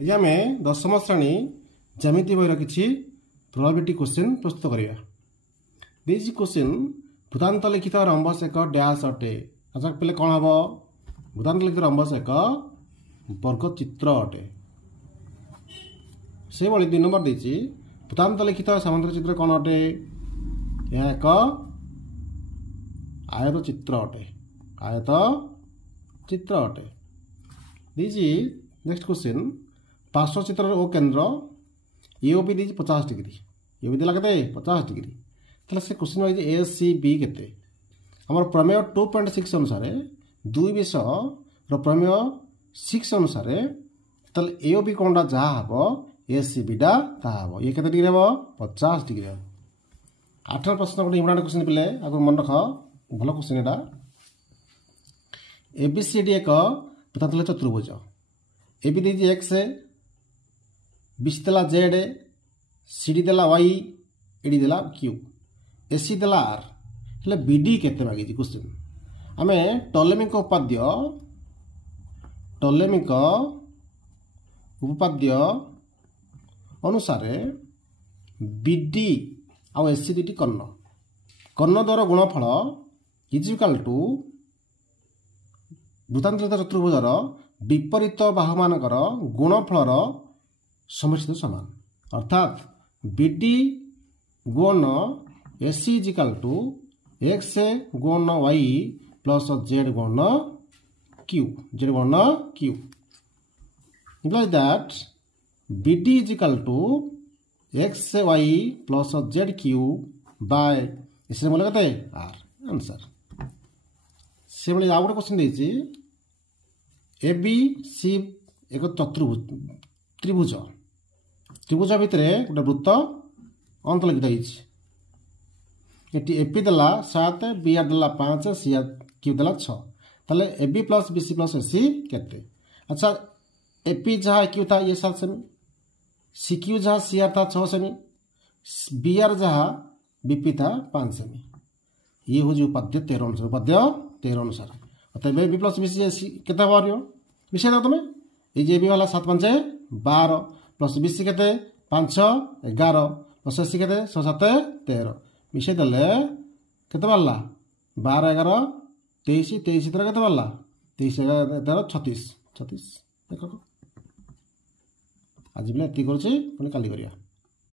आज आम दशम श्रेणी ज्यामिति बहिर किसी प्रोबेबिलिटी क्वेश्चन प्रस्तुत करवा। दिस क्वेश्चन भूतांत लिखित रंबस एक डैश अटे। अच्छा पे कौन हम भूतांत लिखित रंबस एक वर्ग चित्र अटे। से भाई 2 नंबर देती भूतांत लिखित समांतर चित्र कौन अटे? यह एक आयत चित्र अटे। आयत चित्र अटे। दिस नेक्स्ट क्वेश्चन पार्श्व चित्र ओ केन्द्र एओबी दी 50 डिग्री। एओबी देला केते 50 डिग्री। ताले से क्वेश्चन वाइज ए सी बी केते हमर प्रमेय 2.6 अनुसार 2 रो प्रमेय 6 अनुसार ताले एओबी कोनडा जा हबो ए सी बी डा ता हबो। ये केते डिग्री हबो 50 डिग्री हबो। 8 प्रश्न गोटे इम्पोर्टेंट क्वेश्चन पिले आगो मन रख भलो क्वेश्चन एटा। एबीसीडी एक भूतांत चतुर्भुज। एबी दी एक्स बीसी देला जेड सीडी देला वाई एडी देला क्यू एसी देला आर हेले बीडी केते मागी क्वेश्चन आमे टॉलेमिक उपाद्य अनुसार बीडी आ एसी दी कर्ण द्वारा गुणफल इज इक्वल टू भूतांतरित चतुर्भुजर विपरीत बाहुमानकर गुणफलर समुचित समान। अर्थात बीडी गुण AC is equal to X गुण वाई प्लस जेड गुण क्यू। जेड गुण Q implies that BD is equal to XY plus ZQ by इसलिए बोले कहते आर आंसर। से भाई आउ गोटे क्वेश्चन देती ए बी सी एक त्रिभुज त्रिभुज भितर गोटे वृत्त अंत लिखित ये एपी देला 7 बी आर देला 5 सी आर क्यू देला 6 ताले A B plus B C plus A C केते। अच्छा एपी जहाँ क्यू था ये 7 सेमी सी क्यू जहाँ सी आर था 6 सेमी बी आर जहाँ बीपी था 5 सेमी। ये हूँ उपाद्य 13 अनुसार उपाद्य 13 अनुसार अतः बी प्लस बी सी केते बाहर मिसाई दो तुम्हें ये भी वाला 7 5 12 प्लस बी सी केते 5 11 प्लस ए सी केते 6 7 13 मिसाई देले केते बाहरला 12 11 23 23 तरह केते बाहरला 23 11 36 36 देख आज भी एति करूँ पुणी काली करिया।